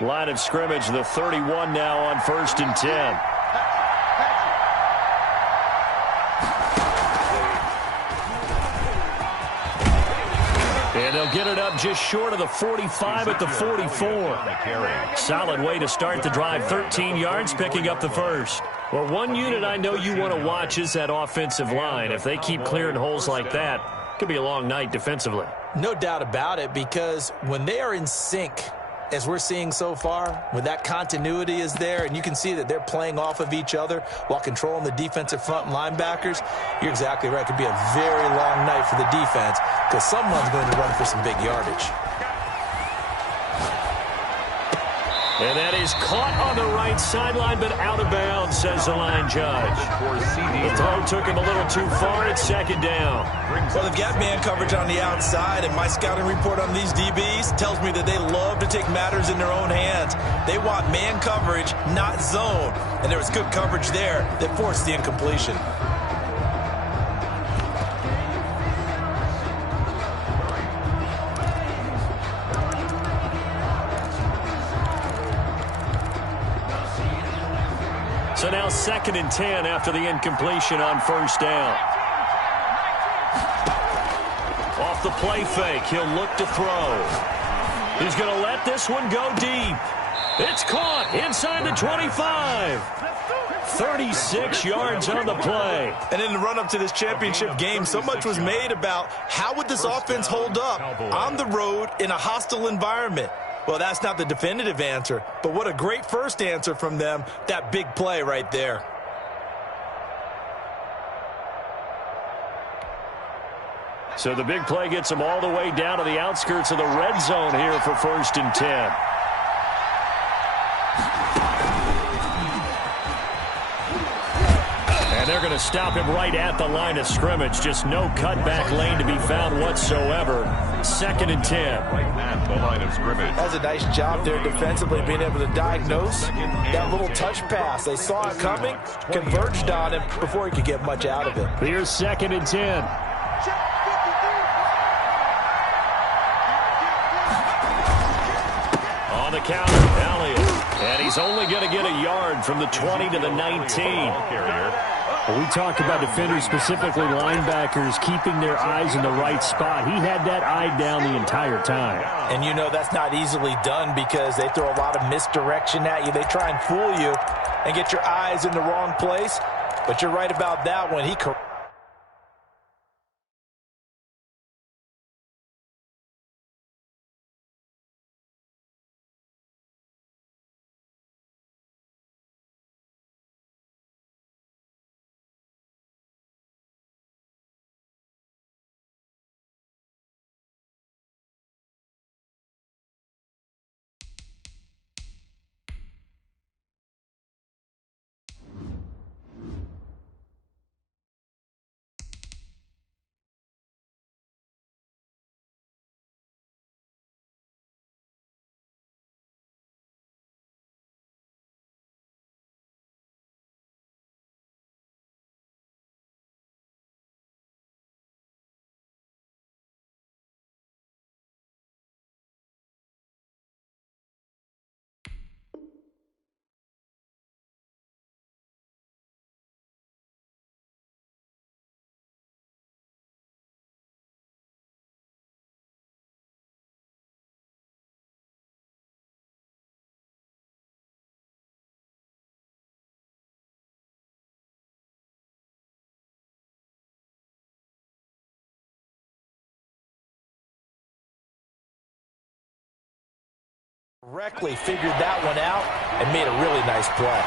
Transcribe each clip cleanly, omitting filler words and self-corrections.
Line of scrimmage, the 31 now on 1st and 10. And they'll get it up just short of the 45 at the 44. Solid way to start the drive. 13 yards, picking up the first. Well, one unit I know you want to watch is that offensive line. If they keep clearing holes like that, it could be a long night defensively. No doubt about it, because when they are in sync, as we're seeing so far, when that continuity is there and you can see that they're playing off of each other while controlling the defensive front and linebackers, you're exactly right. It could be a very long night for the defense because someone's going to run for some big yardage. And that is caught on the right sideline, but out of bounds, says the line judge. The throw took him a little too far. It's 2nd down. Well, they've got man coverage on the outside, and my scouting report on these DBs tells me that they love to take matters in their own hands. They want man coverage, not zone. And there was good coverage there that forced the incompletion. So now 2nd and 10 after the incompletion on 1st down. Off the play fake, he'll look to throw. He's going to let this one go deep. It's caught inside the 25. 36 yards on the play. And in the run-up to this championship game, so much was made about how would this offense hold up on the road in a hostile environment. Well, that's not the definitive answer, but what a great first answer from them, that big play right there. So the big play gets them all the way down to the outskirts of the red zone here for 1st and 10. And they're going to stop him right at the line of scrimmage. Just no cutback lane to be found whatsoever. 2nd and 10. Right at the line of scrimmage. That's a nice job there defensively, being able to diagnose that little touch pass. They saw it coming, converged on him before he could get much out of it. Here's 2nd and 10. On the counter, Elliott. And he's only going to get a yard from the 20 to the 19. Well, we talk about defenders, specifically linebackers, keeping their eyes in the right spot. He had that eye down the entire time. And you know that's not easily done because they throw a lot of misdirection at you. They try and fool you and get your eyes in the wrong place. But you're right about that one. Correctly figured that one out and made a really nice play.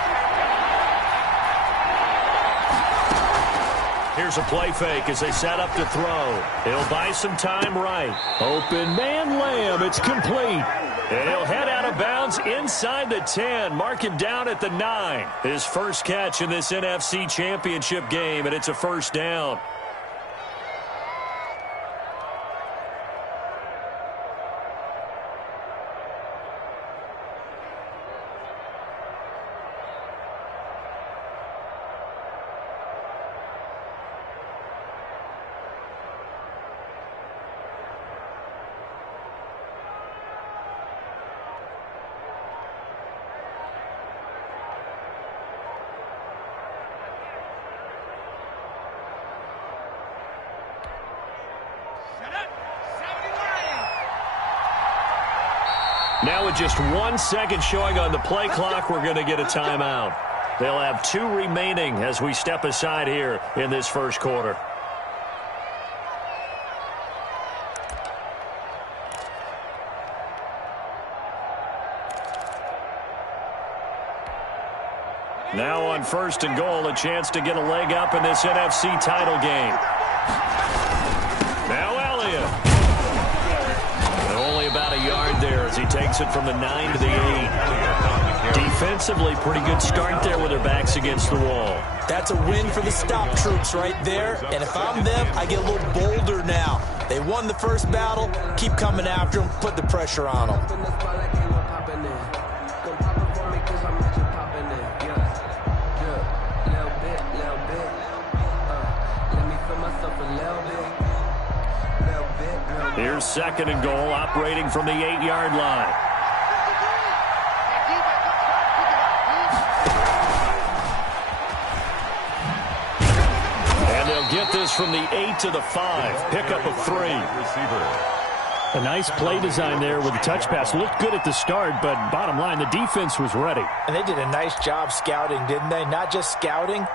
Here's a play fake as they set up to throw. He'll buy some time right. Open man Lamb. It's complete. And he'll head out of bounds inside the 10. Marking down at the 9. His first catch in this NFC Championship game, and it's a 1st down. Now with just 1 second showing on the play clock, we're going to get a timeout. They'll have 2 remaining as we step aside here in this first quarter. Now on 1st and goal, a chance to get a leg up in this NFC title game. Now Elliott. And only about a yard there as he takes it from the 9 to the 8. Defensively, pretty good start there with their backs against the wall. That's a win for the stop troops right there. And if I'm them, I get a little bolder now. They won the first battle. Keep coming after them. Put the pressure on them. Here's 2nd and goal, operating from the 8-yard line. And they'll get this from the 8 to the 5. Pickup of 3. A nice play design there with the touch pass. Looked good at the start, but bottom line, the defense was ready. And they did a nice job scouting, didn't they? Not just scouting,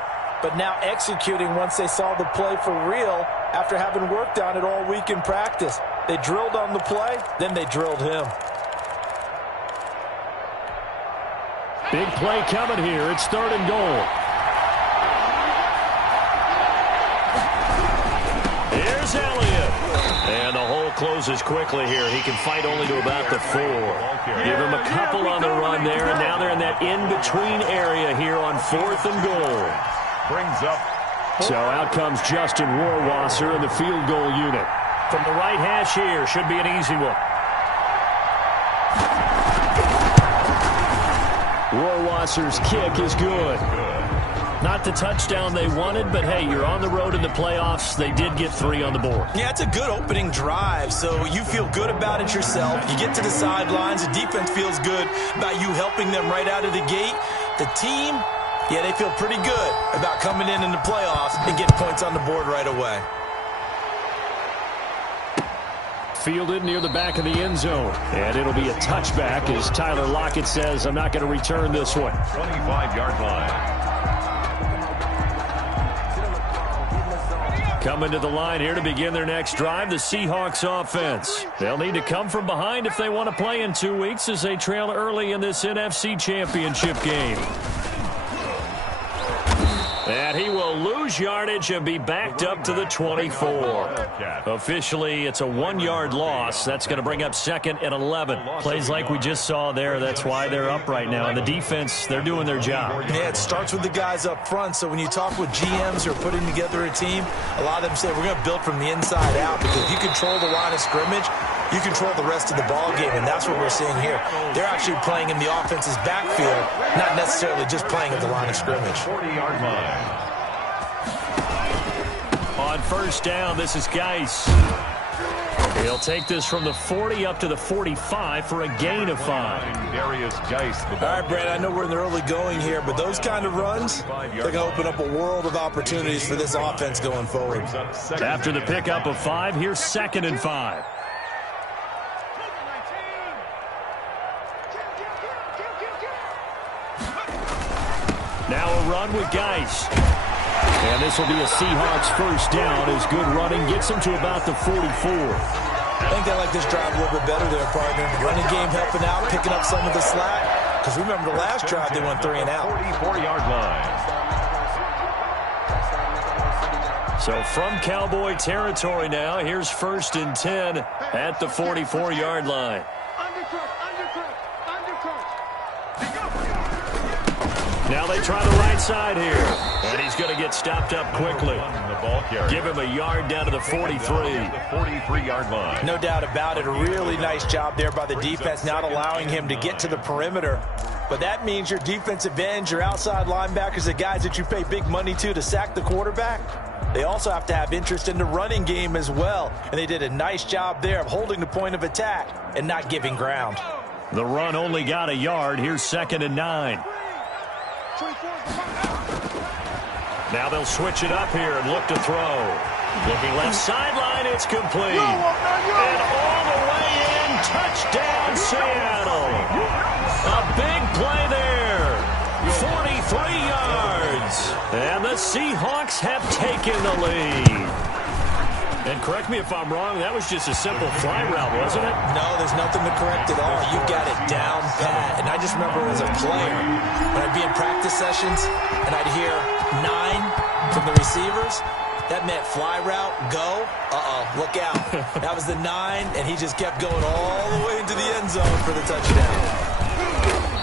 but now executing once they saw the play for real after having worked on it all week in practice. They drilled on the play, then they drilled him. Big play coming here. It's 3rd and goal. Here's Elliott. And the hole closes quickly here. He can fight only to about the 4. Give him a couple on the run there, and now they're in that in-between area here on 4th and goal. Brings up. So out comes Justin Rohrwasser in the field goal unit. From the right hash here, should be an easy one. Rohrwasser's kick is good. Not the touchdown they wanted, but hey, you're on the road in the playoffs. They did get 3 on the board. Yeah, it's a good opening drive, so you feel good about it yourself. You get to the sidelines. The defense feels good about you helping them right out of the gate. The team, yeah, they feel pretty good about coming in the playoffs and getting points on the board right away. Fielded near the back of the end zone. And it'll be a touchback as Tyler Lockett says, I'm not going to return this one. 25-yard line. Coming to the line here to begin their next drive, the Seahawks offense. They'll need to come from behind if they want to play in 2 weeks as they trail early in this NFC Championship game. And he will lose yardage and be backed up to the 24. Officially, it's a 1-yard loss. That's going to bring up 2nd and 11. Plays like we just saw there. That's why they're up right now. And the defense, they're doing their job. Yeah, it starts with the guys up front. So when you talk with GMs who are putting together a team, a lot of them say we're going to build from the inside out, because if you control the line of scrimmage, you control the rest of the ball game, and that's what we're seeing here. They're actually playing in the offense's backfield, not necessarily just playing at the line of scrimmage. 40-yard line. On 1st down, this is Geis. He'll take this from the 40 up to the 45 for a gain of 5. Darius Geis. All right, Brad, I know we're in the early going here, but those kind of runs, they're going to open up a world of opportunities for this offense going forward. After the pickup of 5, here's 2nd and 5. Now a run with Geis. And this will be a Seahawks 1st down as good running gets them to about the 44. I think they like this drive a little bit better there, partner. Running game helping out, picking up some of the slack. Because remember the last drive, they went 3 and out. 44-yard line. So from Cowboy territory now, here's 1st and 10 at the 44-yard line. Now they try the right side here. And he's going to get stopped up quickly. Give him a yard down to the 43. 43-yard line. No doubt about it. A really nice job there by the defense, not allowing him to get to the perimeter. But that means your defensive ends, your outside linebackers, the guys that you pay big money to sack the quarterback, they also have to have interest in the running game as well. And they did a nice job there of holding the point of attack and not giving ground. The run only got a yard. Here's 2nd and 9. Now they'll switch it up here and look to throw. Looking left sideline, it's complete. And all the way in, touchdown Seattle. the Seahawks have taken the lead. And correct me if I'm wrong, that was just a simple fly route, wasn't it? No, there's nothing to correct at all. You got it down pat. And I just remember as a player, when I'd be in practice sessions and I'd hear 9 from the receivers, that meant fly route, go. Look out. That was the 9, and he just kept going all the way into the end zone for the touchdown.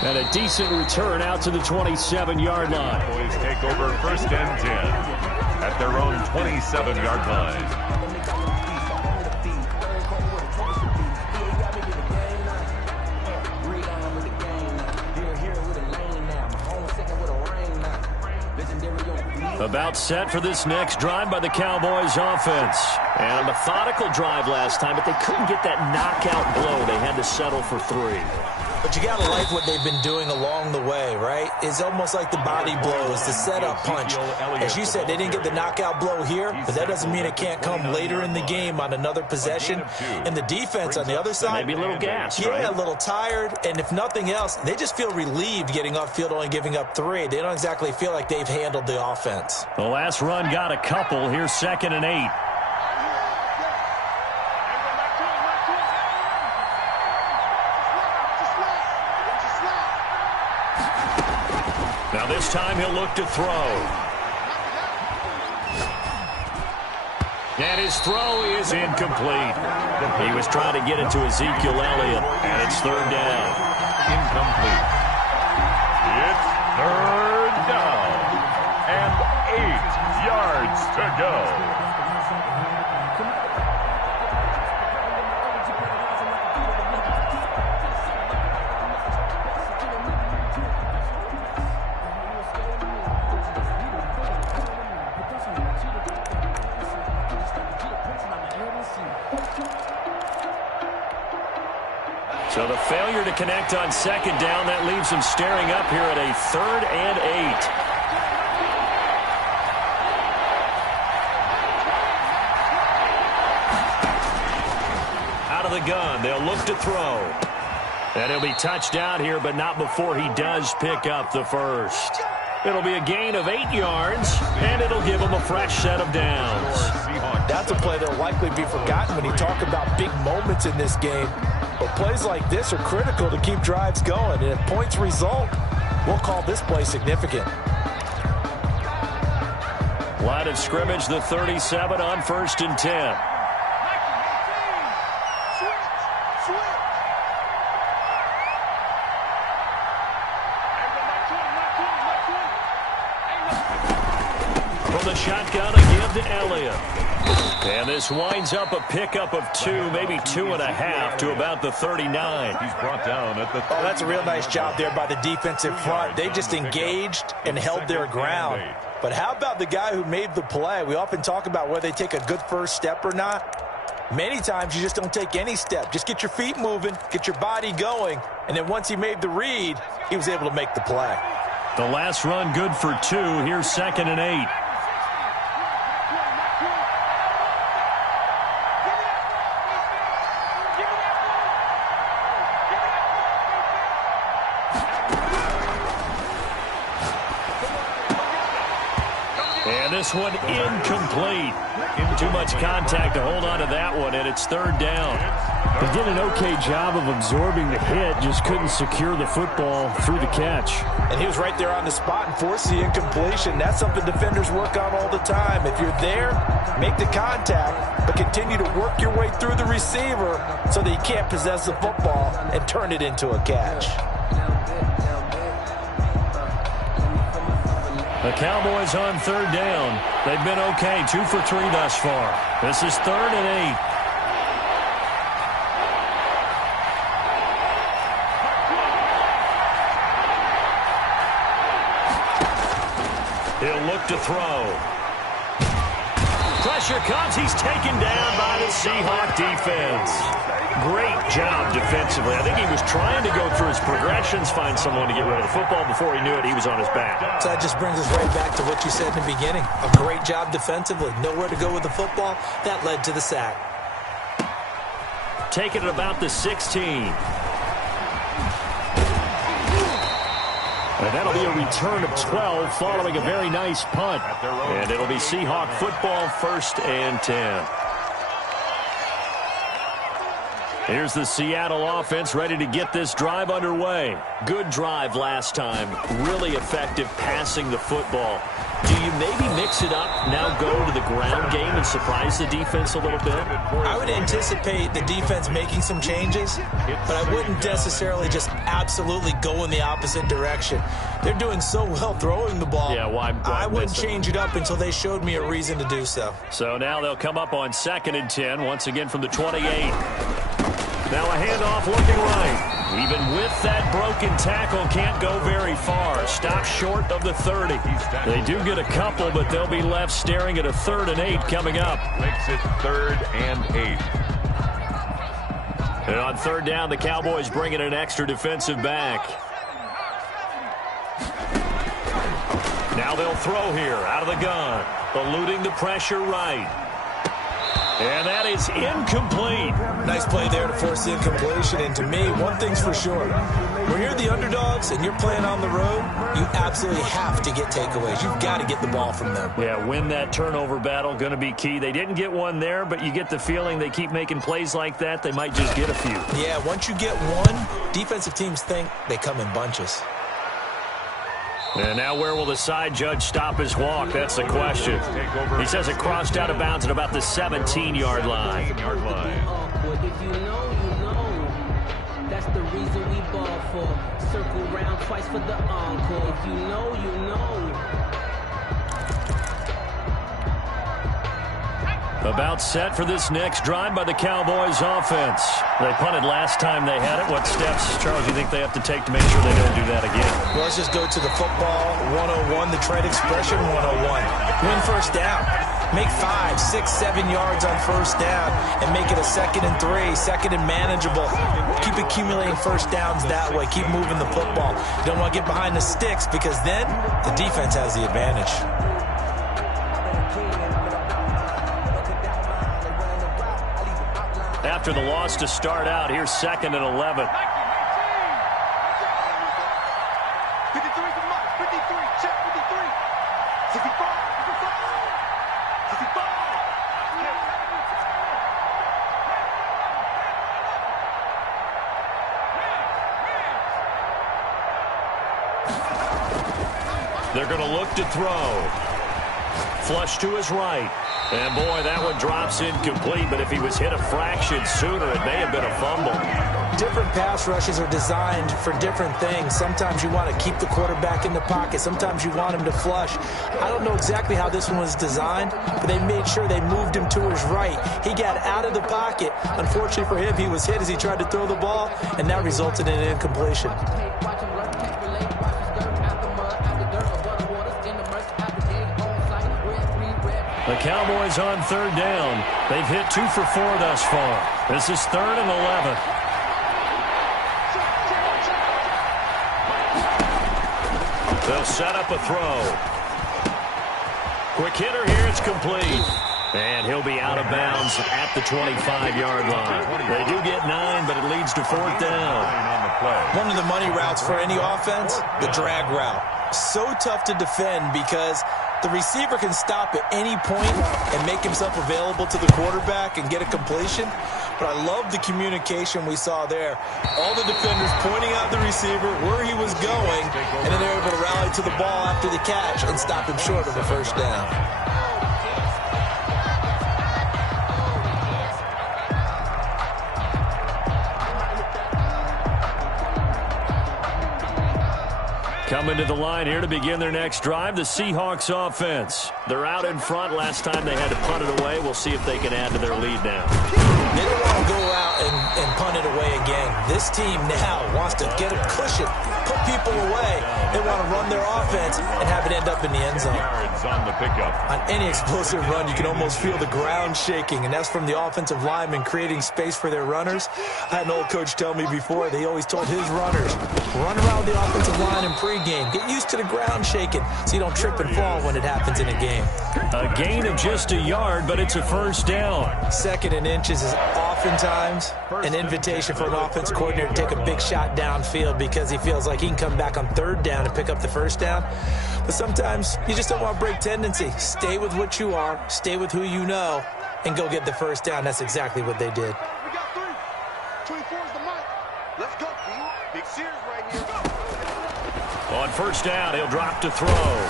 And a decent return out to the 27-yard line. Boys take over 1st and 10 at their own 27-yard line. About set for this next drive by the Cowboys offense. And a methodical drive last time, but they couldn't get that knockout blow. They had to settle for 3. But you got to like what they've been doing along the way, right? It's almost like the body blows, the setup punch. As you said, they didn't get the knockout blow here, but that doesn't mean it can't come later in the game on another possession. And the defense on the other side, maybe a little gassed, right? A little tired. And if nothing else, they just feel relieved getting upfield, only giving up 3. They don't exactly feel like they've handled the offense. The last run got a couple. Here's 2nd and 8. Now this time he'll look to throw. And his throw is incomplete. He was trying to get it to Ezekiel Elliott, and it's 3rd down. Incomplete. It's 3rd down and 8 yards to go. So the failure to connect on 2nd down, that leaves him staring up here at a 3rd and 8. Out of the gun, they'll look to throw. And he'll be touched out here, but not before he does pick up the 1st. It'll be a gain of 8 yards, and it'll give him a fresh set of downs. That's a play that'll likely be forgotten when you talk about big moments in this game. But plays like this are critical to keep drives going. And if points result, we'll call this play significant. Line of scrimmage, the 37 on 1st and 10. From the shotgun, a give to Elliott. And this winds up a pickup of 2, maybe 2.5 to about the 39. He's brought down at the 30. Oh, that's a real nice job there by the defensive front. They just engaged and held their ground. But how about the guy who made the play? We often talk about whether they take a good first step or not. Many times you just don't take any step. Just get your feet moving, get your body going, and then once he made the read, he was able to make the play. The last run good for 2. Here's 2nd and 8. This one incomplete. Too much contact to hold on to that one, and it's 3rd down. He did an okay job of absorbing the hit, just couldn't secure the football through the catch. And he was right there on the spot and forced the incompletion. That's something defenders work on all the time. If you're there, make the contact, but continue to work your way through the receiver so that he can't possess the football and turn it into a catch. The Cowboys on 3rd down. They've been okay, 2 for 3 thus far. This is 3rd and 8. He'll look to throw. Pressure comes. He's taken down by the Seahawk defense. Great job defensively. I think he was trying to go through his progressions, find someone to get rid of the football. Before he knew it, he was on his back. So that just brings us right back to what you said in the beginning. A great job defensively. Nowhere to go with the football. That led to the sack. Taking it about the 16. And that'll be a return of 12 following a very nice punt. And it'll be Seahawk football, 1st and 10. Here's the Seattle offense ready to get this drive underway. Good drive last time. Really effective passing the football. Do you maybe mix it up, now go to the ground game and surprise the defense a little bit? I would anticipate the defense making some changes, but I wouldn't necessarily just absolutely go in the opposite direction. They're doing so well throwing the ball. Yeah, why I wouldn't change it up until they showed me a reason to do so. So now they'll come up on 2nd and 10, once again from the 28. Now a handoff looking right. Even with that broken tackle, can't go very far. Stop short of the 30. They do get a couple, but they'll be left staring at a 3rd and 8 coming up. Makes it 3rd and 8. And on 3rd down, the Cowboys bring in an extra defensive back. Now they'll throw here out of the gun. Eluding the pressure right. And that is incomplete. Nice play there to force the incompletion. And to me, one thing's for sure. When you're the underdogs and you're playing on the road, you absolutely have to get takeaways. You've got to get the ball from them. Yeah, win that turnover battle, going to be key. They didn't get one there, but you get the feeling they keep making plays like that, they might just get a few. Yeah, once you get one, defensive teams think they come in bunches. And now where will the side judge stop his walk? That's the question. He says it crossed out of bounds at about the 17-yard line. If you know, you know. That's the reason we ball for. Circle round twice for the encore. If you know, you know. About set for this next drive by the Cowboys offense. They punted last time they had it. What steps, Charles, you think they have to take to make sure they don't do that again? Well, let's just go to the football 101, the trade expression 101. Win 1st down. Make 5, 6, 7 yards on 1st down and make it a 2nd and 3, 2nd and manageable. Keep accumulating 1st downs that way. Keep moving the football. You don't want to get behind the sticks because then the defense has the advantage. After the loss to start out, here's 2nd and 11. They're going to look to throw. Flush to his right. And, boy, that one drops incomplete, but if he was hit a fraction sooner, it may have been a fumble. Different pass rushes are designed for different things. Sometimes you want to keep the quarterback in the pocket. Sometimes you want him to flush. I don't know exactly how this one was designed, but they made sure they moved him to his right. He got out of the pocket. Unfortunately for him, he was hit as he tried to throw the ball, and that resulted in an incompletion. The Cowboys on 3rd down. They've hit 2 for 4 thus far. This is 3rd and 11. They'll set up a throw. Quick hitter here. It's complete. And he'll be out of bounds at the 25-yard line. They do get 9, but it leads to 4th down. One of the money routes for any offense, the drag route. So tough to defend because the receiver can stop at any point and make himself available to the quarterback and get a completion. But I love the communication we saw there. All the defenders pointing out the receiver, where he was going, and then they're able to rally to the ball after the catch and stop him short of a 1st down. Coming to the line here to begin their next drive, the Seahawks offense. They're out in front. Last time they had to punt it away. We'll see if they can add to their lead now. They don't want to go out and punt it away again. This team now wants to get a cushion, put people away. They want to run their offense and have it end up in the end zone. On the pickup. On any explosive run, you can almost feel the ground shaking, and that's from the offensive linemen creating space for their runners. I had an old coach tell me before, they always told his runners, run around the offensive line in pregame. Get used to the ground shaking so you don't trip and fall when it happens in a game. A gain of just a yard, but it's a 1st down. 2nd and inches is awful oftentimes an invitation for an offense coordinator to take a big shot downfield because he feels like he can come back on third down and pick up the first down. But sometimes you just don't want to break tendency. Stay with what you are, stay with who you know, and go get the first down. That's exactly what they did. We got 3. 24's the mic. Let's go, King. Big Sears right here. On first down, he'll drop to throw.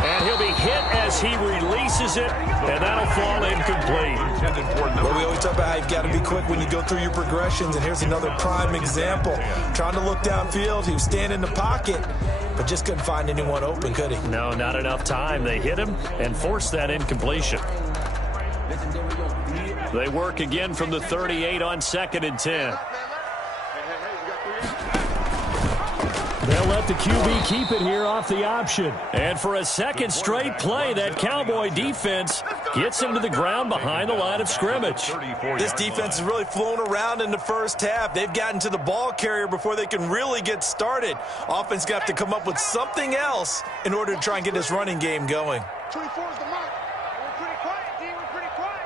And he'll be hit as he releases it, and that'll fall incomplete. Well, we always talk about how you've got to be quick when you go through your progressions, and here's another prime example. Trying to look downfield, he was standing in the pocket, but just couldn't find anyone open, could he? No, not enough time. They hit him and forced that incompletion. They work again from the 38 on 2nd and 10. They'll let the QB keep it here off the option. And for a second straight play, that Cowboy defense gets him to the ground behind the line of scrimmage. This defense has really flown around in the first half. They've gotten to the ball carrier before they can really get started. Offense got to come up with something else in order to try and get this running game going. 24's the mic. We're pretty quiet, D. We're pretty quiet.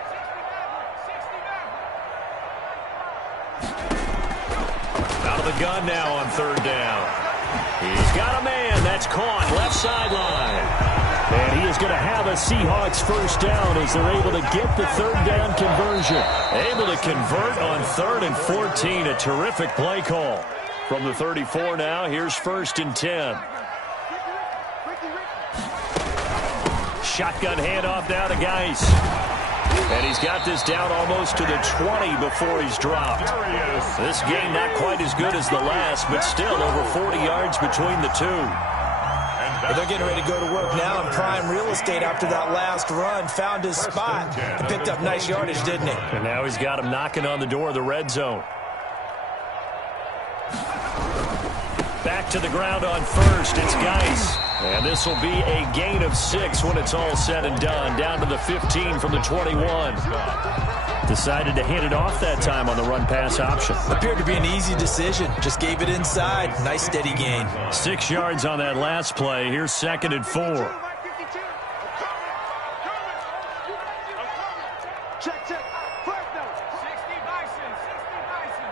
69. Out of the gun now on third down. He's got a man. That's caught left sideline. And he is going to have a Seahawks first down as they're able to get the third down conversion. Able to convert on 3rd and 14. A terrific play call. From the 34 now, here's 1st and 10. Shotgun handoff now to Geis. And he's got this down almost to the 20 before he's dropped. This game not quite as good as the last, but still over 40 yards between the two. But they're getting ready to go to work now in prime real estate after that last run. Found his spot and picked up nice yardage, didn't he? And now he's got him knocking on the door of the red zone. Back to the ground on first. It's Geis. And this will be a gain of 6 when it's all said and done. Down to the 15 from the 21. Decided to hand it off that time on the run-pass option. Appeared to be an easy decision. Just gave it inside. Nice steady gain. 6 yards on that last play. Here's 2nd and 4. Check, check. Flag down. 60 Bison. 60 Bison.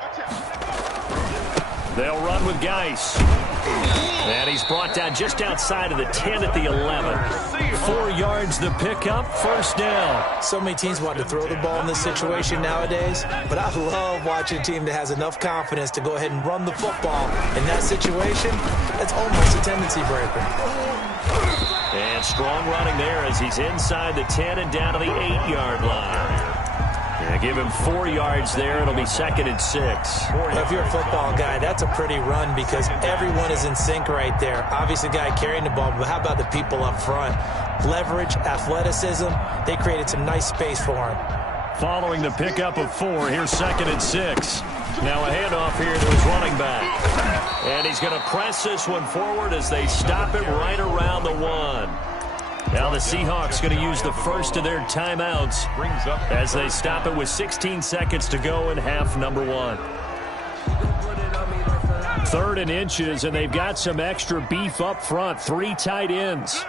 Watch out. They'll run with Geis. And he's brought down just outside of the 10 at the 11. 4 yards the pickup, first down. So many teams want to throw the ball in this situation nowadays, but I love watching a team that has enough confidence to go ahead and run the football. In that situation, that's almost a tendency breaker. And strong running there as he's inside the 10 and down to the 8-yard line. Yeah, give him 4 yards there. It'll be 2nd and 6. If you're a football guy, that's a pretty run because everyone is in sync right there. Obviously, the guy carrying the ball, but how about the people up front? Leverage, athleticism, they created some nice space for him. Following the pickup of 4, here's 2nd and 6. Now a handoff here to his running back. And he's going to press this one forward as they stop it right around the 1. Now the Seahawks going to use the first of their timeouts as they stop it with 16 seconds to go in half number 1. 3rd and inches, and they've got some extra beef up front. 3 tight ends.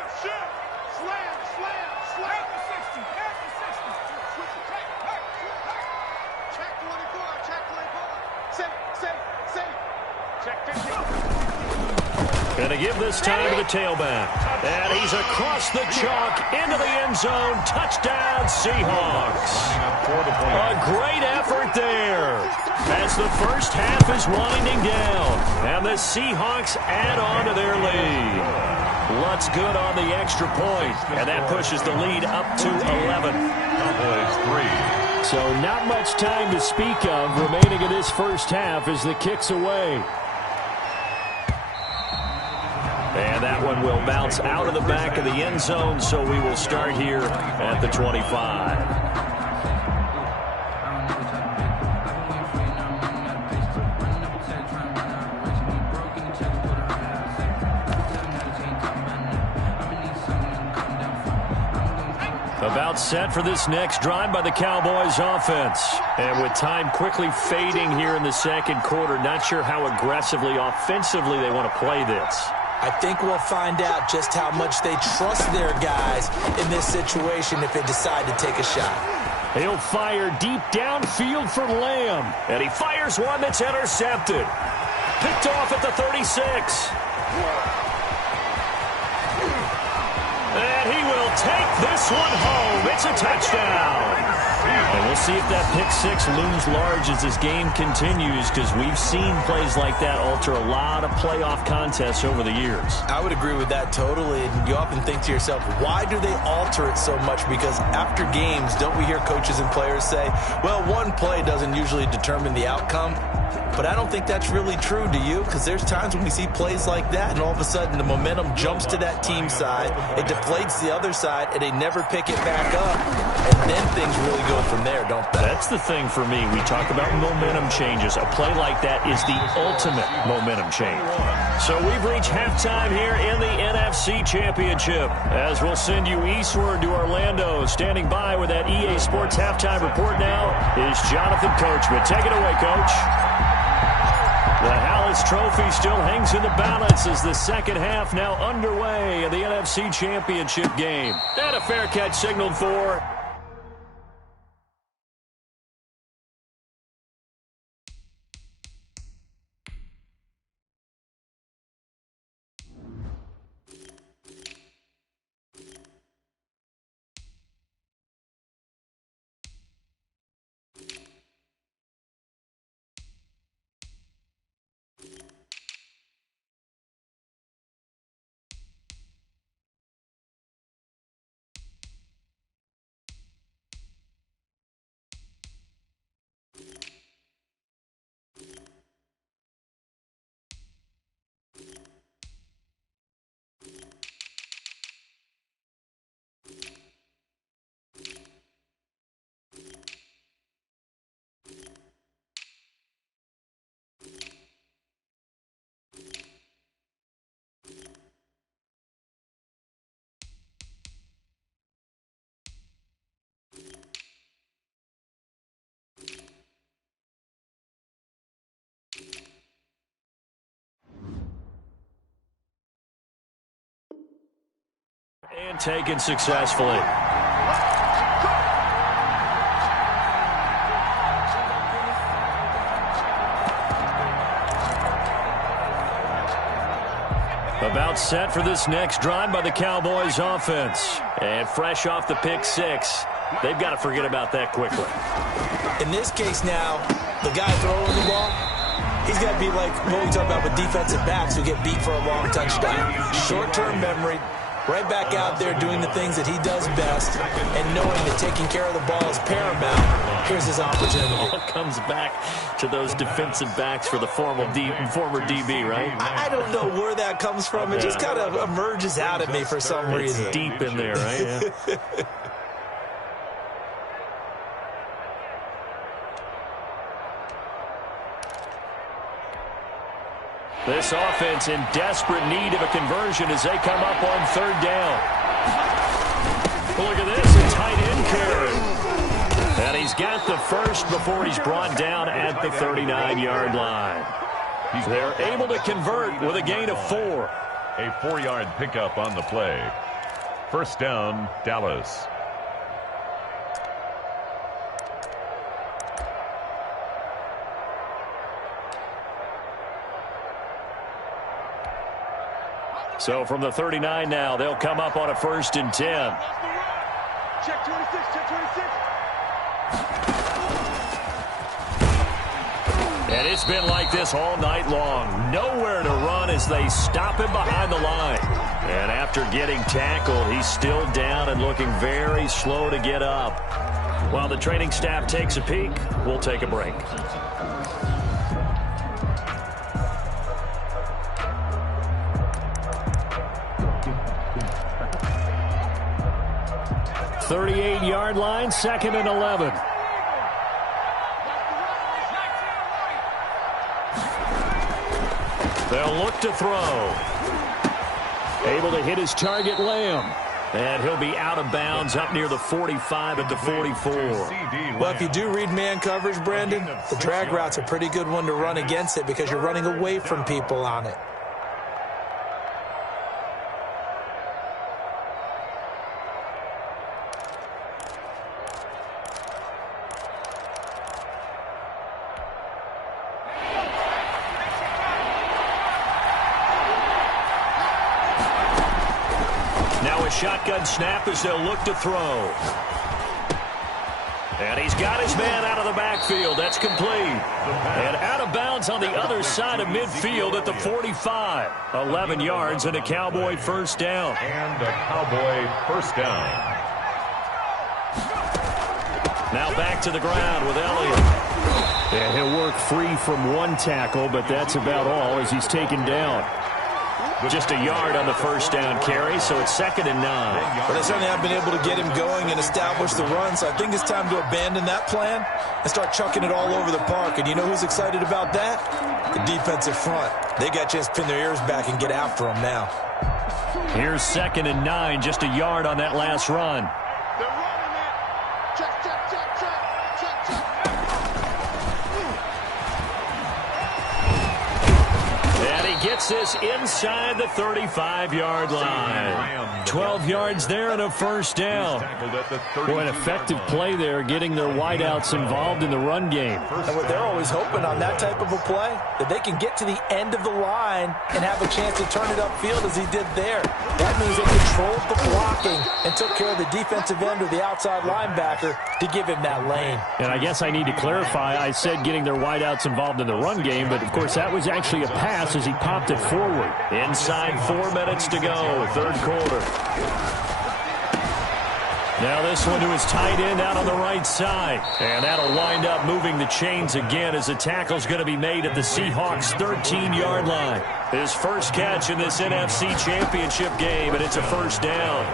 Going to give this time to the tailback. And he's across the chalk into the end zone. Touchdown, Seahawks. A great effort there as the first half is winding down. And the Seahawks add on to their lead. Lutz good on the extra point, and that pushes the lead up to 11. Cowboys 3. So not much time to speak of remaining in this first half as the kick's away. And that one will bounce out of the back of the end zone, so we will start here at the 25. About set for this next drive by the Cowboys offense. And with time quickly fading here in the second quarter, not sure how aggressively, offensively they want to play this. I think we'll find out just how much they trust their guys in this situation if they decide to take a shot. He'll fire deep downfield for Lamb. And he fires one that's intercepted. Picked off at the 36. And he will take this one home. It's a touchdown. And we'll see if that pick six looms large as this game continues, because we've seen plays like that alter a lot of playoff contests over the years. I would agree with that totally. And you often think to yourself, why do they alter it so much? Because after games, don't we hear coaches and players say, well, one play doesn't usually determine the outcome? But I don't think that's really true, do you? Because there's times when we see plays like that, and all of a sudden the momentum jumps to that team side, it deflates the other side, and they never pick it back up. And then things really go from there, don't they? That's the thing for me. We talk about momentum changes. A play like that is the ultimate momentum change. So we've reached halftime here in the NFC Championship. As we'll send you eastward to Orlando. Standing by with that EA Sports halftime report now is Jonathan Coachman. Take it away, Coach. The Hallis Trophy still hangs in the balance as the second half now underway in the NFC Championship game. And a fair catch signaled for. And taken successfully. About set for this next drive by the Cowboys offense. And fresh off the pick six. They've got to forget about that quickly. In this case now, the guy throwing the ball, he's got to be like what we talk about with defensive backs who get beat for a long touchdown. Short-term memory, right back out there doing the things that he does best, and knowing that taking care of the ball is paramount. Here's his opportunity. It all comes back to those defensive backs for the former DB, right? I don't know where that comes from. It just kind of emerges out of me for some reason. It's deep in there, right? Yeah. This offense in desperate need of a conversion as they come up on third down. Look at this, a tight end carry. And he's got the first before he's brought down at the 39-yard line. They're able to convert with a gain of 4. A 4-yard pickup on the play. First down, Dallas. So from the 39 now, they'll come up on a 1st and 10. Check 26, check 26. And it's been like this all night long. Nowhere to run as they stop him behind the line. And after getting tackled, he's still down and looking very slow to get up. While the training staff takes a peek, we'll take a break. .38-yard line, 2nd and 11. They'll look to throw. Able to hit his target, Lamb. And he'll be out of bounds up near the 45 at the 44. Well, if you do read man coverage, Brandon, the drag route's a pretty good one to run against it because you're running away from people on it. shotgun snap as they'll look to throw. And he's got his man out of the backfield. That's complete. And out of bounds on the other side of midfield at the 45. 11 yards and a Cowboy first down. And a Cowboy first down. Now back to the ground with Elliott. And he'll work free from one tackle, but that's about all as he's taken down. Just a yard on the first down carry, so it's 2nd and 9. But they certainly have been able to get him going and establish the run, so I think it's time to abandon that plan and start chucking it all over the park. And you know who's excited about that? The defensive front. They got a chance to pin their ears back and get after him now. Here's 2nd and 9, just a yard on that last run. They're running it. Check, check, check, check, check, check. And he gets this inside the 35-yard line. 12 yards there and a first down. Boy, an effective play there, getting their wideouts involved in the run game. And what they're always hoping on that type of a play, that they can get to the end of the line and have a chance to turn it upfield as he did there. That means they controlled the blocking and took care of the defensive end or the outside linebacker to give him that lane. And I guess I need to clarify, I said getting their wideouts involved in the run game, but of course that was actually a pass as he popped it forward. Inside 4 minutes to go, third quarter. Now this one to his tight end out on the right side. And that'll wind up moving the chains again as the tackle's going to be made at the Seahawks' 13-yard line. His first catch in this NFC Championship game, and it's a first down.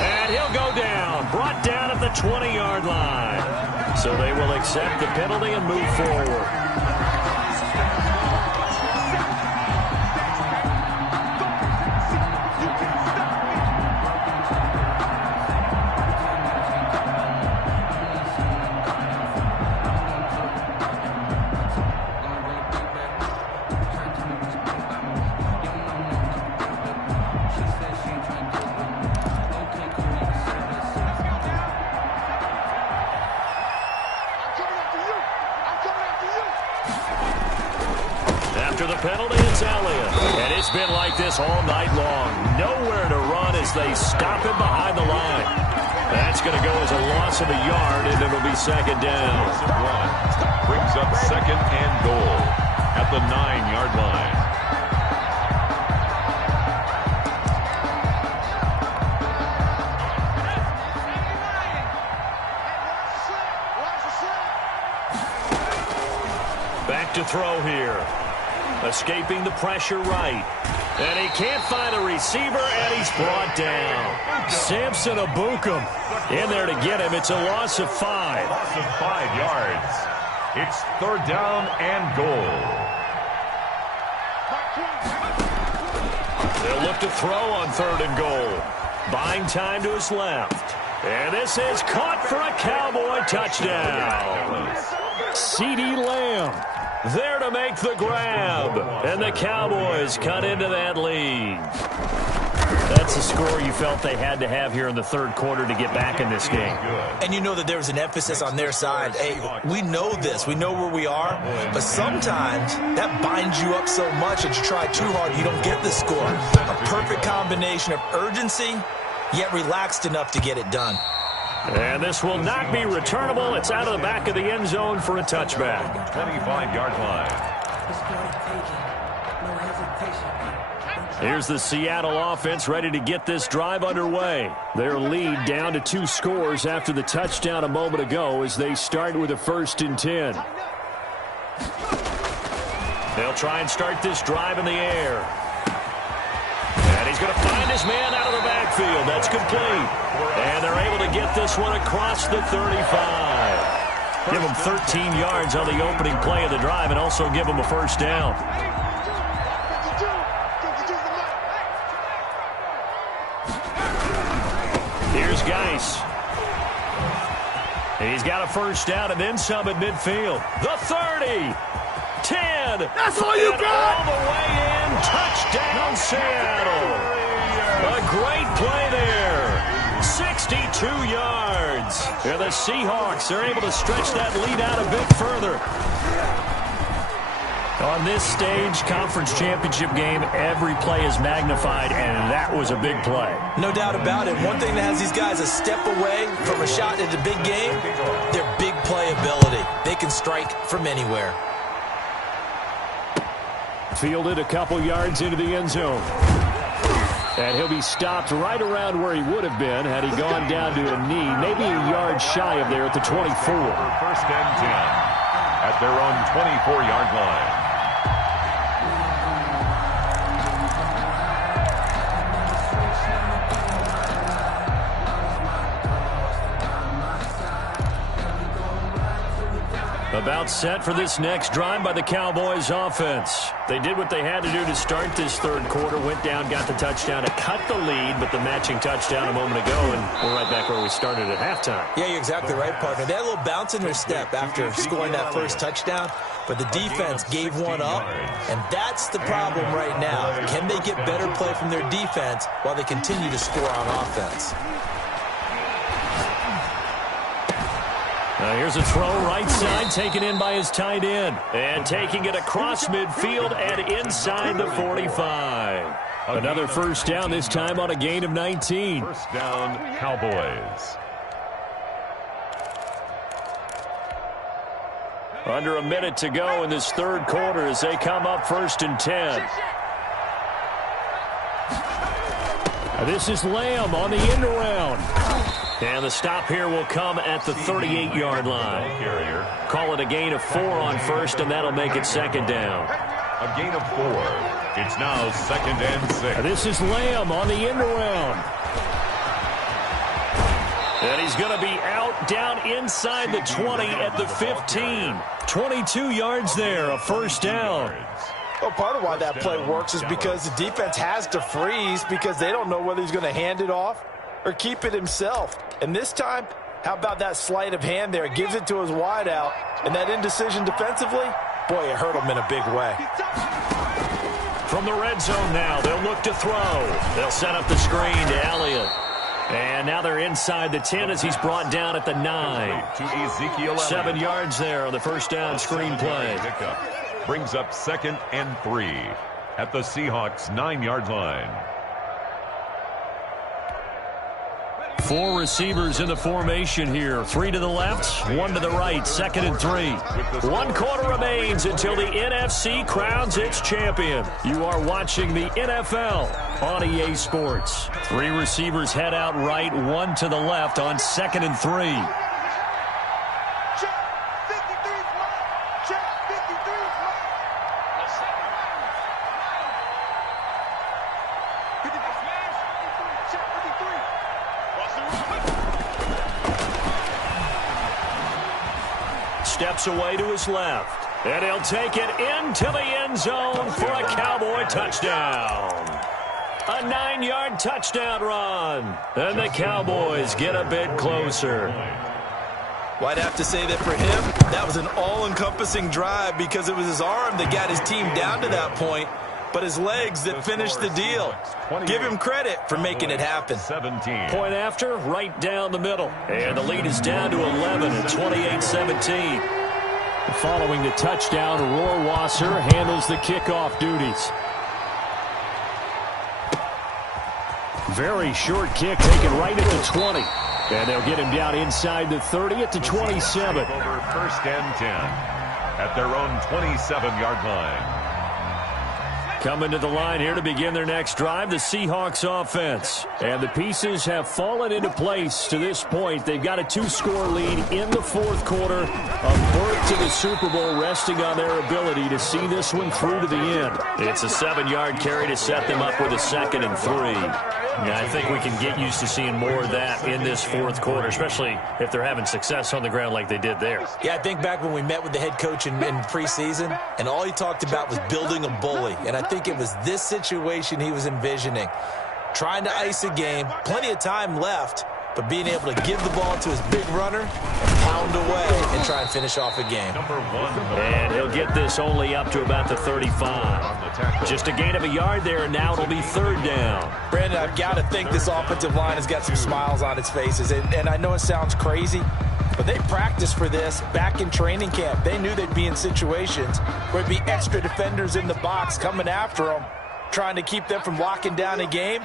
And he'll go down, brought down at the 20-yard line. So they will accept the penalty and move forward. Been like this all night long. Nowhere to run as they stop him behind the line. That's going to go as a loss of a yard, and it'll be 2nd down. Brings up 2nd and goal at the 9-yard line. Back to throw here. Escaping the pressure right. And he can't find a receiver, and he's brought down. Samson Abukum in there to get him. It's a loss of 5. Loss of 5 yards. It's 3rd down and goal. They'll look to throw on 3rd and goal. Buying time to his left. And this is caught for a Cowboy touchdown. CeeDee Lamb there to make the grab. And the Cowboys cut into that lead. That's a score you felt they had to have here in the third quarter to get back in this game. And you know that there was an emphasis on their side. Hey, we know this. We know where we are. But sometimes that binds you up so much that you try too hard, you don't get the score. A perfect combination of urgency, yet relaxed enough to get it done. And this will not be returnable. It's out of the back of the end zone for a touchback. 25-yard line. Here's the Seattle offense ready to get this drive underway. Their lead down to 2 scores after the touchdown a moment ago as they start with a 1st and 10. They'll try and start this drive in the air. And he's going to find his man out of the backfield. That's complete. And they're able to get this one across the 35. Give them 13 yards on the opening play of the drive and also give them a first down. Here's Geis. He's got a first down and then some at midfield. The 30. 10. That's all you got. All the way in. Touchdown, Seattle. A great play there. 62 yards. And the Seahawks are able to stretch that lead out a bit further. On this stage, conference championship game, every play is magnified, and that was a big play. No doubt about it. One thing that has these guys a step away from a shot in the big game, their big play ability. They can strike from anywhere. Fielded a couple yards into the end zone. And he'll be stopped right around where he would have been had he gone down to a knee, maybe a yard shy of there at the 24. First and 10 at their own 24-yard line. About set for this next drive by the Cowboys offense. They did what they had to do to start this third quarter, went down, got the touchdown to cut the lead, but the matching touchdown a moment ago, and we're right back where we started at halftime. Yeah, you're exactly right, partner. They had a little bounce in their step after scoring that first touchdown, but the defense gave one up, and that's the problem right now. Can they get better play from their defense while they continue to score on offense? Here's a throw right side, taken in by his tight end. And taking it across midfield and inside the 45. Another first down, this time on a gain of 19. First down, Cowboys. Under a minute to go in this third quarter as they come up 1st and 10. This is Lamb on the end around. And the stop here will come at the 38-yard line. Call it a gain of 4 on first, and that'll make it second down. A gain of 4. It's now 2nd and 6. This is Lamb on the end around. And he's going to be out down inside the 20 at the 15. 22 yards there, a first down. Well, part of why that play works is because the defense has to freeze because they don't know whether he's going to hand it off or keep it himself. And this time, how about that sleight of hand there? It gives it to his wideout. And that indecision defensively, boy, it hurt him in a big way. From the red zone now, they'll look to throw. They'll set up the screen to Elliott. And now they're inside the 10 as he's brought down at the 9. To Ezekiel 7 yards there on the first down screen play. Brings up 2nd and 3 at the Seahawks 9-yard line. 4 receivers in the formation here. 3 to the left, 1 to the right. 2nd and 3. 1 quarter remains until the NFC crowns its champion. You are watching the NFL on EA Sports. 3 receivers head out right, 1 to the left on 2nd and 3. Steps away to his left. And he'll take it into the end zone for a Cowboy touchdown. A 9-yard touchdown run. And the Cowboys get a bit closer. Well, I'd have to say that for him, that was an all-encompassing drive because it was his arm that got his team down to that point, but his legs that finished the deal. Give him credit for making it happen. 17. Point after, right down the middle. And the lead is down to 11 at 28-17. Following the touchdown, Rohrwasser handles the kickoff duties. Very short kick taken right at the 20. And they'll get him down inside the 30 at the 27. Over 1st and 10 at their own 27-yard line. Coming to the line here to begin their next drive, the Seahawks offense. And the pieces have fallen into place to this point. They've got a 2-score lead in the fourth quarter. A berth to the Super Bowl resting on their ability to see this one through to the end. It's a 7-yard carry to set them up with a 2nd and 3. Yeah, I think we can get used to seeing more of that in this fourth quarter, especially if they're having success on the ground like they did there. Yeah, I think back when we met with the head coach in preseason, and all he talked about was building a bully. And I think it was this situation he was envisioning. Trying to ice a game, plenty of time left, but being able to give the ball to his big runner and pound away and try and finish off a game. And he'll get this only up to about the 35. Just a gain of a yard there, and now it'll be 3rd down. Brandon, I've got to think this offensive line has got some smiles on its faces. And I know it sounds crazy, But they practiced for this back in training camp. They knew they'd be in situations where there'd be extra defenders in the box coming after them, trying to keep them from locking down a game.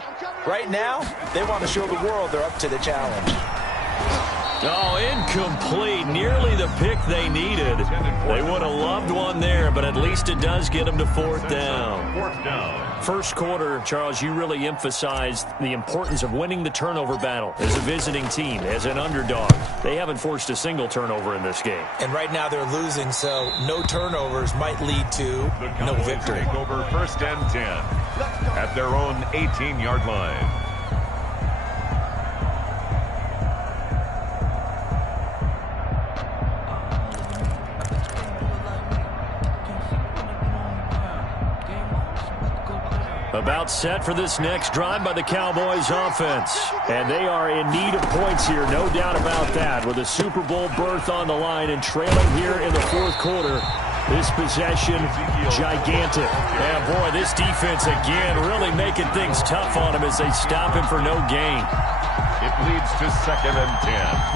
Right now, they want to show the world they're up to the challenge. Oh, incomplete. Nearly the pick they needed. They would have loved one there, but at least it does get them to fourth down. First quarter, Charles, you really emphasized the importance of winning the turnover battle as a visiting team, as an underdog. They haven't forced a single turnover in this game. And right now they're losing, so no turnovers might lead to no victory. Take over 1st and 10 at their own 18-yard line. About set for this next drive by the Cowboys offense. And they are in need of points here, no doubt about that. With a Super Bowl berth on the line and trailing here in the fourth quarter. This possession, gigantic. And boy, this defense again really making things tough on him as they stop him for no gain. It leads to 2nd and 10.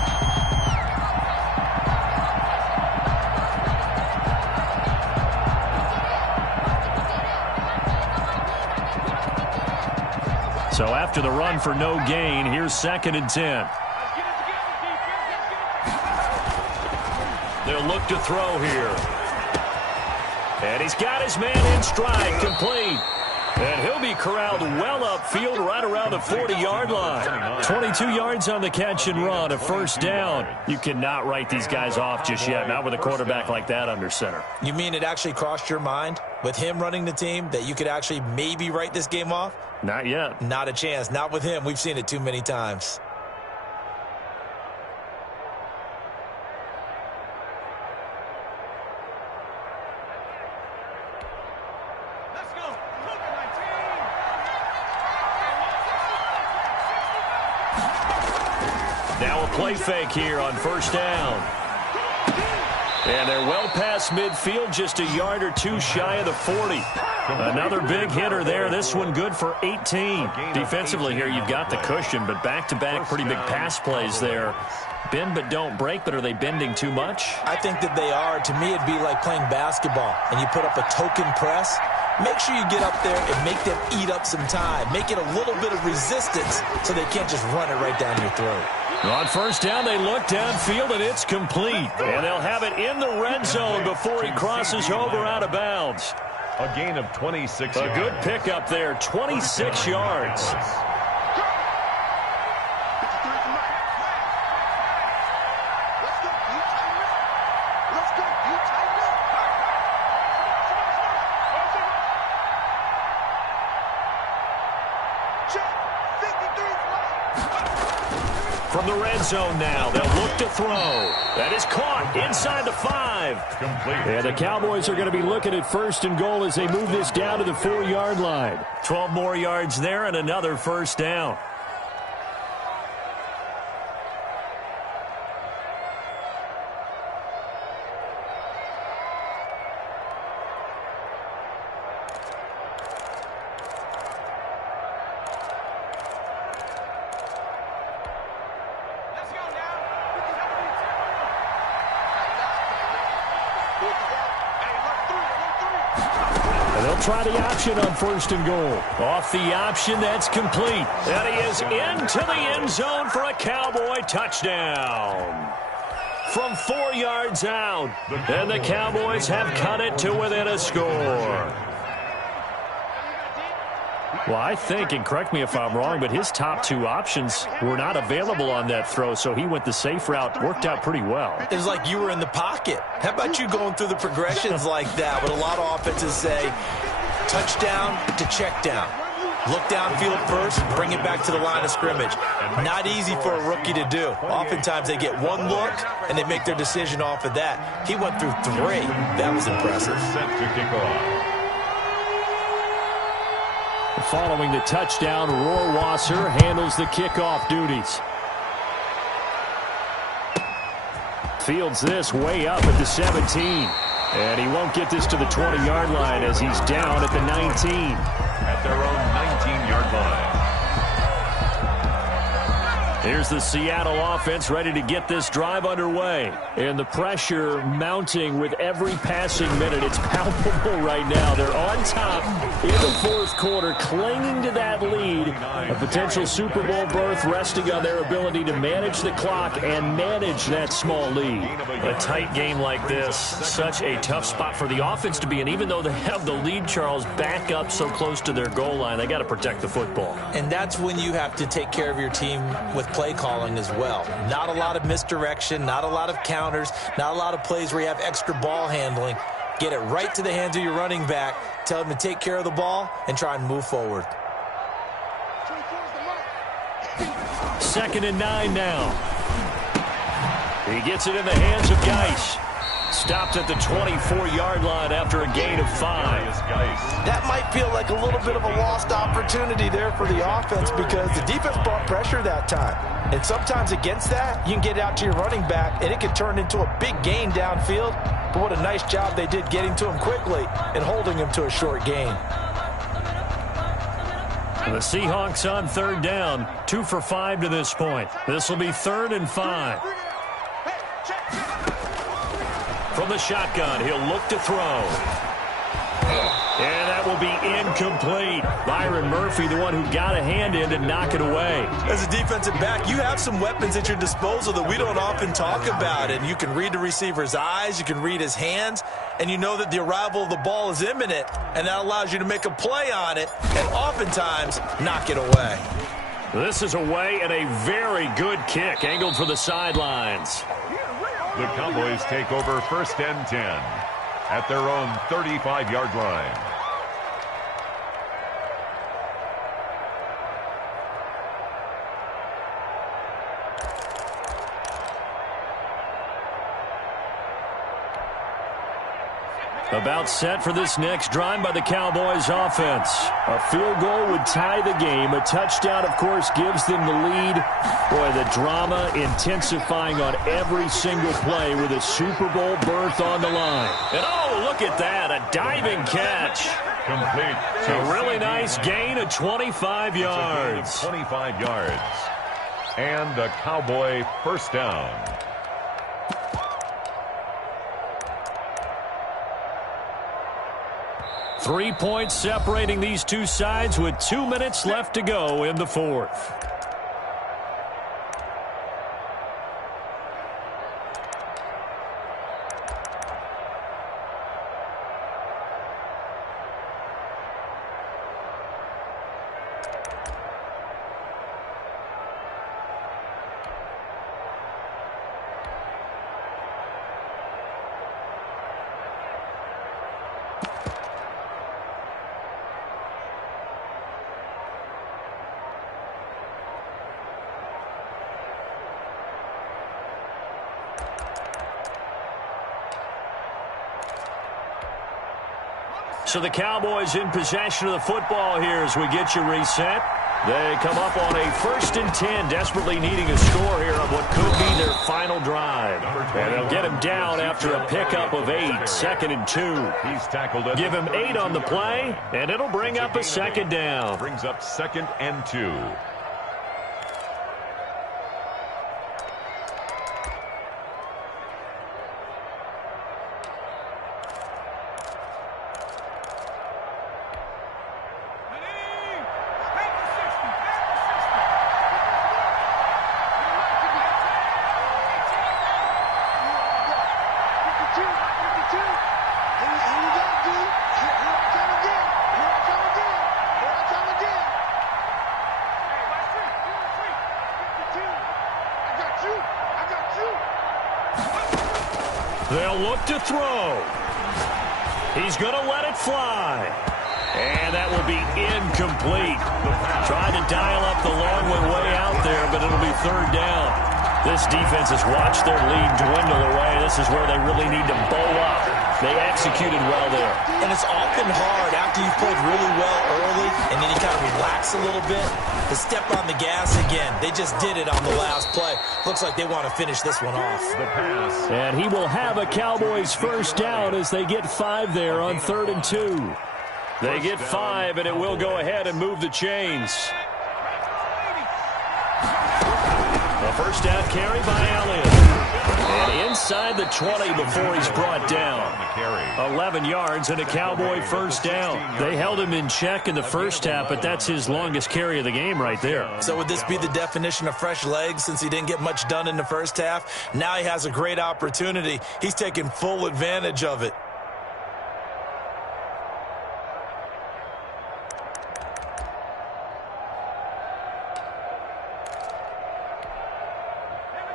So after the run for no gain, here's 2nd and 10. They'll look to throw here. And he's got his man in stride, complete. And he'll be corralled well upfield right around the 40-yard line. 22 yards on the catch and run, a first down. You cannot write these guys off just yet, not with a quarterback like that under center. You mean it actually crossed your mind with him running the team that you could actually maybe write this game off? Not yet. Not a chance. Not with him. We've seen it too many times. Now a play fake here on first down. And they're well past midfield, just a yard or two shy of the 40. Another big hitter there. This one good for 18. Defensively here, you've got the cushion, but back-to-back pretty big pass plays there. Bend but don't break, but are they bending too much? I think that they are. To me, it'd be like playing basketball, and you put up a token press. Make sure you get up there and make them eat up some time. Make it a little bit of resistance so they can't just run it right down your throat. On first down, they look downfield, and it's complete. And they'll have it in the red zone before he crosses over out of bounds. A gain of 26 yards. A good pickup there, 26 yards. From the red zone now, they'll look to throw. That is caught inside the 5. Complete. And the Cowboys are going to be looking at 1st and goal as they move this down to the 4-yard line. 12 more yards there and another first down. Try the option on 1st and goal. Off the option, that's complete. And he is into the end zone for a Cowboy touchdown. From 4 yards out. And the Cowboys have cut it to within a score. Well, I think, and correct me if I'm wrong, but his top 2 options were not available on that throw, so he went the safe route. Worked out pretty well. It was like you were in the pocket. How about you going through the progressions like that? What a lot of offenses say, touchdown to check down. Look downfield first, bring it back to the line of scrimmage. Not easy for a rookie to do. Oftentimes they get one look, and they make their decision off of that. He went through 3. That was impressive. Set to kick off. Following the touchdown, Rohrwasser handles the kickoff duties. Fields this way up at the 17. And he won't get this to the 20-yard line as he's down at the 19. At their own 19-yard line. Here's the Seattle offense ready to get this drive underway. And the pressure mounting with every passing minute. It's palpable right now. They're on top in the fourth quarter, clinging to that lead. A potential Super Bowl berth resting on their ability to manage the clock and manage that small lead. A tight game like this, such a tough spot for the offense to be in. Even though they have the lead, Charles, back up so close to their goal line, they got to protect the football. And that's when you have to take care of your team with play calling as well. Not a lot of misdirection, not a lot of counters, not a lot of plays where you have extra ball handling. Get it right to the hands of your running back, tell him to take care of the ball, and try and move forward. 2nd and 9 now. He gets it in the hands of Geis. Stopped at the 24-yard line after a gain of 5. That might feel like a little bit of a lost opportunity there for the offense because the defense brought pressure that time. And sometimes against that, you can get out to your running back, and it can turn into a big gain downfield. But what a nice job they did getting to him quickly and holding him to a short gain. The Seahawks on 3rd down, 2 for 5 to this point. This will be 3rd and 5. From the shotgun, he'll look to throw. And that will be incomplete. Byron Murphy, the one who got a hand in to knock it away. As a defensive back, you have some weapons at your disposal that we don't often talk about. And you can read the receiver's eyes, you can read his hands, and you know that the arrival of the ball is imminent. And that allows you to make a play on it and oftentimes knock it away. This is away and a very good kick, angled for the sidelines. The Cowboys take over 1st and 10 at their own 35-yard line. About set for this next drive by the Cowboys offense. A field goal would tie the game. A touchdown, of course, gives them the lead. Boy, the drama intensifying on every single play with a Super Bowl berth on the line. And oh, look at that, a diving catch. Complete. A really nice gain of 25 yards. 25 yards. And a Cowboy 1st down. 3 points separating these two sides with 2 minutes left to go in the 4th. So the Cowboys in possession of the football here as we get you reset. They come up on a 1st and 10, desperately needing a score here on what could be their final drive. And they'll get him down after a pickup of 8, 2nd and 2. He's tackled. Give him 8 on the play, and it'll bring up a 2nd down. Brings up 2nd and 2. They'll look to throw. He's going to let it fly. And that will be incomplete. Trying to dial up the long one way out there, but it'll be 3rd down. This defense has watched their lead dwindle away. This is where they really need to bow up. They executed well there. And it's often hard after you've played really well early and then you kind of relax a little bit to step on the gas again. They just did it on the last play. Looks like they want to finish this one off. And he will have a Cowboys 1st down as they get 5 there on 3rd and 2. They get 5, and it will go ahead and move the chains. A first down carry by Elliott. And inside the 20 before he's brought down. 11 yards and a Cowboy first down. They held him in check in the first half, but that's his longest carry of the game right there. So would this be the definition of fresh legs since he didn't get much done in the first half? Now he has a great opportunity. He's taking full advantage of it.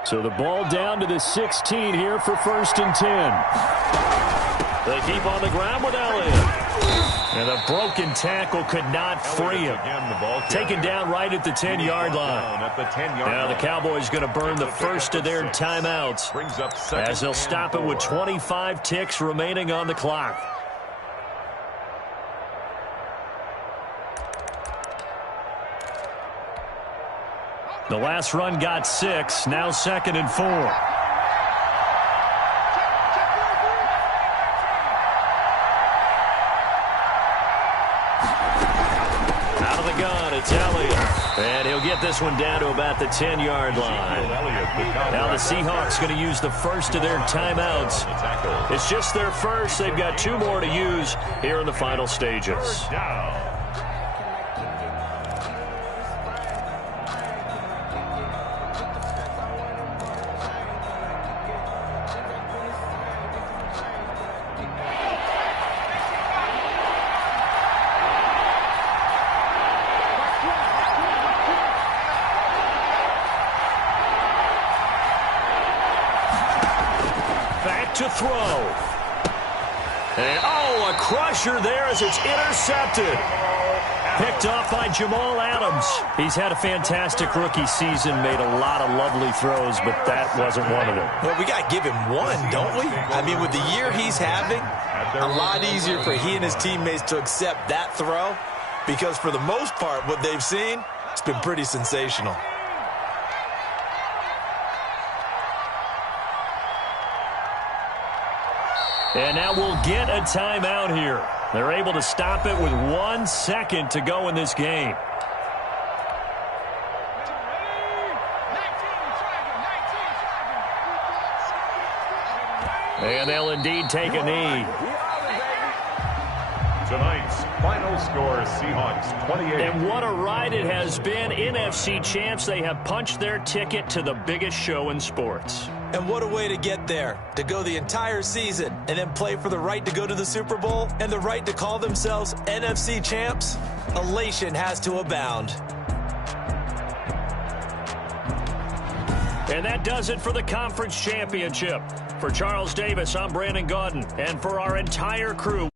So the ball down to the 16 here for 1st and 10. They keep on the ground with Elliott. And a broken tackle could not free him. Taken down right at the 10-yard line. Now the Cowboys going to burn the first of their timeouts as they'll stop it with 25 ticks remaining on the clock. The last run got 6, now 2nd and 4. Out of the gun, it's Elliott. And he'll get this one down to about the 10-yard line. Now the Seahawks going to use the first of their timeouts. It's just their first. They've got 2 more to use here in the final stages. To throw. And, a crusher there as it's intercepted. Picked off by Jamal Adams. He's had a fantastic rookie season, made a lot of lovely throws, but that wasn't one of them. Well, we got to give him one, don't we? I mean, with the year he's having, a lot easier for he and his teammates to accept that throw because for the most part, what they've seen, it's been pretty sensational. And now we'll get a timeout here. They're able to stop it with 1 second to go in this game. And they'll indeed take a knee. Tonight's final score, Seahawks 28. And what a ride it has been. NFC champs, they have punched their ticket to the biggest show in sports. And what a way to get there, to go the entire season and then play for the right to go to the Super Bowl and the right to call themselves NFC champs. Elation has to abound. And that does it for the conference championship. For Charles Davis, I'm Brandon Gaudin. And for our entire crew,